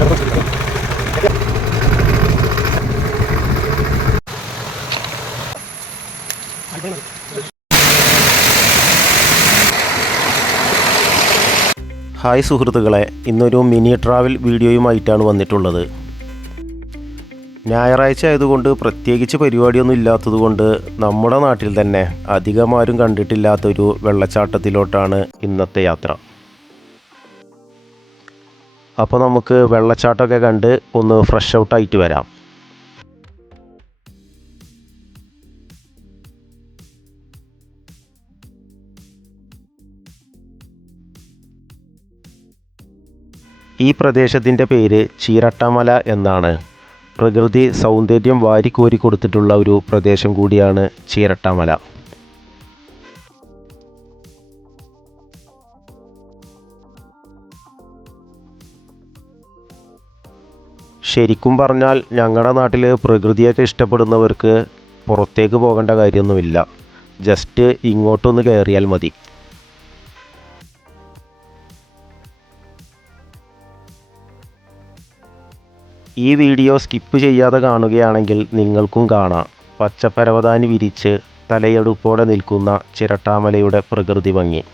Hi സുഹൃത്തുക്കളെ ഇന്നൊരു mini travel വീഡിയോയുമായിട്ടാണ് വന്നിട്ടുള്ളത്. ഞായറാഴ്ച ആയതുകൊണ്ട് പ്രത്യേകിച്ച് പരിപാടിയൊന്നും ഇല്ലാത്തതുകൊണ്ട് നമ്മുടെ നാട്ടിൽ തന്നെ അധികമാരും കണ്ടിട്ടില്ലാത്തൊരു വെള്ളച്ചാട്ടത്തിലോട്ടാണ് ഇന്നത്തെ യാത്ര. അപ്പോൾ നമുക്ക് വെള്ളച്ചാട്ടമൊക്കെ കണ്ട് ഒന്ന് ഫ്രഷ് ഔട്ടായിട്ട് വരാം. ഈ പ്രദേശത്തിന്റെ പേര് ചീരട്ടമല എന്നാണ്. പ്രകൃതി സൗന്ദര്യം വാരിക്കോരി കൊടുത്തിട്ടുള്ള ഒരു പ്രദേശം കൂടിയാണ് ചീരട്ടമല. ശരിക്കും പറഞ്ഞാൽ ഞങ്ങളുടെ നാട്ടിൽ പ്രകൃതിയൊക്കെ ഇഷ്ടപ്പെടുന്നവർക്ക് പുറത്തേക്ക് പോകേണ്ട കാര്യമൊന്നുമില്ല. ജസ്റ്റ് ഇങ്ങോട്ടൊന്ന് കയറിയാൽ മതി. ഈ വീഡിയോ സ്കിപ്പ് ചെയ്യാതെ കാണുകയാണെങ്കിൽ നിങ്ങൾക്കും കാണാം. പച്ചപ്പരവതാനി വിരിച്ച് തലയെടുപ്പോടെ നിൽക്കുന്ന ചിരട്ടാമലയുടെ പ്രകൃതി ഭംഗി.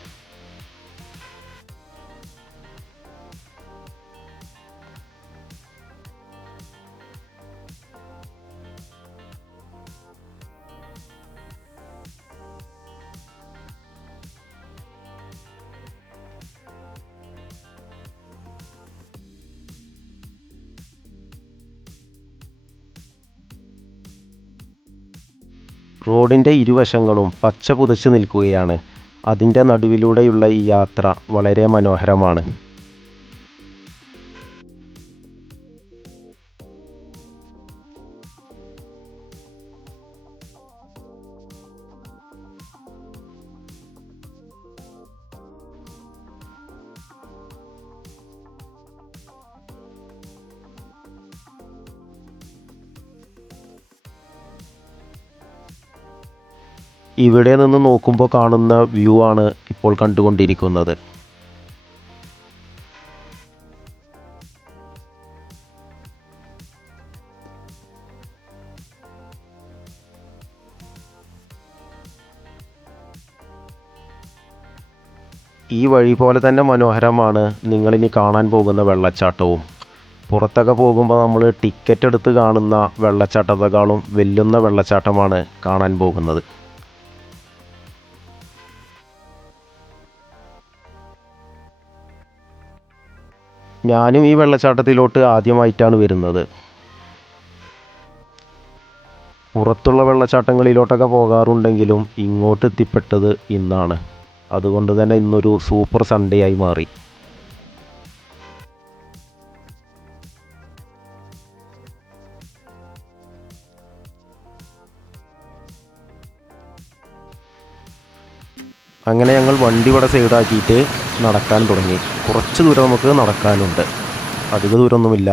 റോഡിന്റെ ഇരുവശങ്ങളും പച്ച പുതച്ച് നിൽക്കുകയാണ്. അതിന്റെ നടുവിലൂടെയുള്ള ഈ യാത്ര വളരെ മനോഹരമാണ്. ഇവിടെ നിന്ന് നോക്കുമ്പോൾ കാണുന്ന വ്യൂ ആണ് ഇപ്പോൾ കണ്ടുകൊണ്ടിരിക്കുന്നത്. ഈ വഴി പോലെ തന്നെ മനോഹരമാണ് നിങ്ങളിനി കാണാൻ പോകുന്ന വെള്ളച്ചാട്ടവും. പുറത്തൊക്കെ പോകുമ്പോൾ നമ്മൾ ടിക്കറ്റ് എടുത്ത് കാണുന്ന വെള്ളച്ചാട്ടത്തെക്കാളും വെല്ലുന്ന വെള്ളച്ചാട്ടമാണ് കാണാൻ പോകുന്നത്. ഞാനും ഈ വെള്ളച്ചാട്ടത്തിലോട്ട് ആദ്യമായിട്ടാണ് വരുന്നത്. പുറത്തുള്ള വെള്ളച്ചാട്ടങ്ങളിലോട്ടൊക്കെ പോകാറുണ്ടെങ്കിലും ഇങ്ങോട്ട് എത്തിപ്പെട്ടത് ഇന്നാണ്. അതുകൊണ്ട് തന്നെ ഇന്നൊരു സൂപ്പർ സൺഡേ ആയി മാറി. അങ്ങനെ ഞങ്ങൾ വണ്ടി ഇവിടെ സൈഡാക്കിയിട്ട് നടക്കാൻ തുടങ്ങി. കുറച്ച് ദൂരം നമുക്ക് നടക്കാനുണ്ട്. അധിക ദൂരമൊന്നുമില്ല.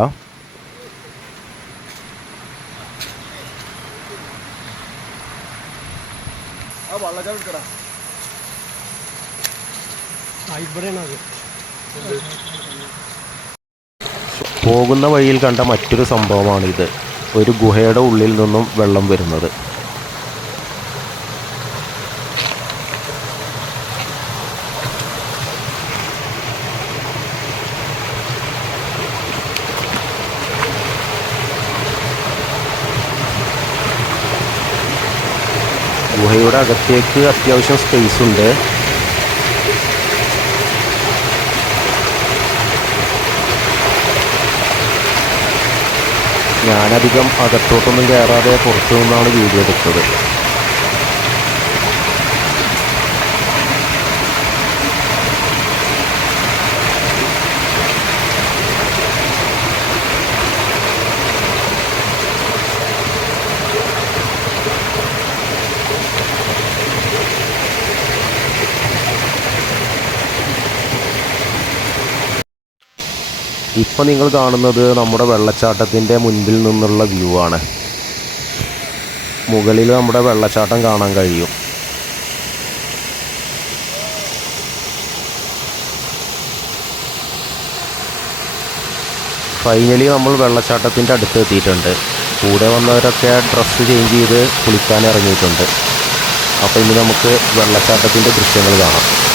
പോകുന്ന വഴിയിൽ കണ്ട മറ്റൊരു സംഭവമാണിത്. ഒരു ഗുഹയുടെ ഉള്ളിൽ നിന്നും വെള്ളം വരുന്നത്. ഗുഹയുടെ അകത്തേക്ക് അത്യാവശ്യം സ്പേസ് ഉണ്ട്. ഞാനധികം അകത്തോട്ടൊന്നും കയറാതെ പുറത്തു നിന്നാണ് വീഡിയോ എടുത്തത്. ഇപ്പം നിങ്ങൾ കാണുന്നത് നമ്മുടെ വെള്ളച്ചാട്ടത്തിന്റെ മുൻപിൽ നിന്നുള്ള വ്യൂ ആണ്. മുകളിൽ നമ്മുടെ വെള്ളച്ചാട്ടം കാണാൻ കഴിയും. ഫൈനലി നമ്മൾ വെള്ളച്ചാട്ടത്തിന്റെ അടുത്ത് എത്തിയിട്ടുണ്ട്. കൂടെ വന്നവരൊക്കെ ഡ്രസ്സ് ചേഞ്ച് ചെയ്ത് കുളിക്കാൻ ഇറങ്ങിയിട്ടുണ്ട്. അപ്പോൾ ഇനി നമുക്ക് വെള്ളച്ചാട്ടത്തിന്റെ ദൃശ്യങ്ങൾ കാണാം.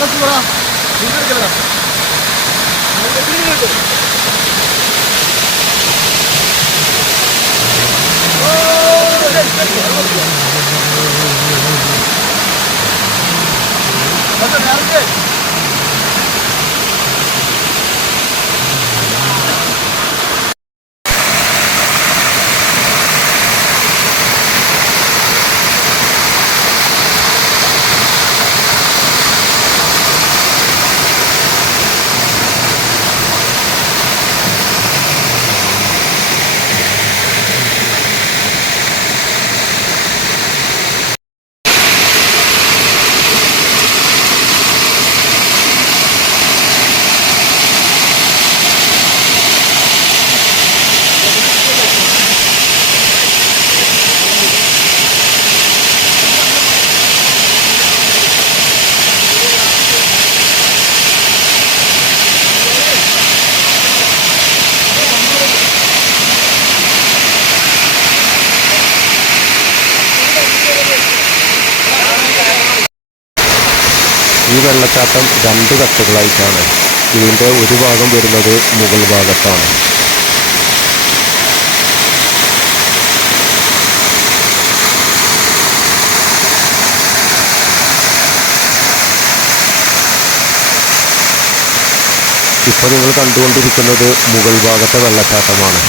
ബാലൻസ് പറ ഇതെടുക്കലടാ Let's go. ഈ വെള്ളച്ചാട്ടം രണ്ട് തട്ടുകളായിട്ടാണ്. ഇതിന്റെ ഒരു ഭാഗം വരുന്നത് മുകൾ ഭാഗത്താണ്. ഇപ്പോൾ നിങ്ങൾ കണ്ടുകൊണ്ടിരിക്കുന്നത് മുകൾ ഭാഗത്തെ വെള്ളച്ചാട്ടമാണ്.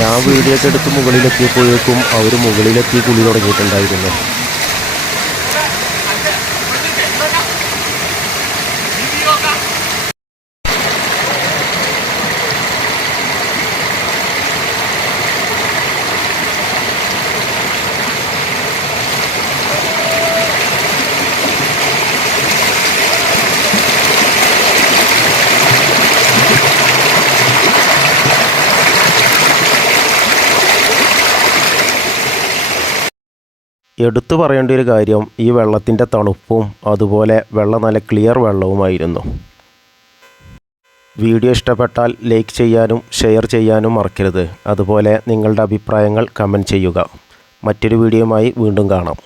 ഞാൻ വീഡിയോ എടുത്ത് മുകളിലെത്തിയപ്പോഴേക്കും അവർ മുകളിലെത്തി കുളി തുടങ്ങിയിട്ടുണ്ടായിരുന്നു. എടുത്തു പറയേണ്ട ഒരു കാര്യം ഈ വെള്ളത്തിന്റെ തണുപ്പും അതുപോലെ വെള്ളം നല്ല ക്ലിയർ വെള്ളവുമായിരുന്നു. വീഡിയോ ഇഷ്ടപ്പെട്ടാൽ ലൈക്ക് ചെയ്യാനും ഷെയർ ചെയ്യാനും മറക്കരുത്. അതുപോലെ നിങ്ങളുടെ അഭിപ്രായങ്ങൾ കമന്റ് ചെയ്യുക. മറ്റൊരു വീഡിയോയുമായി വീണ്ടും കാണാം.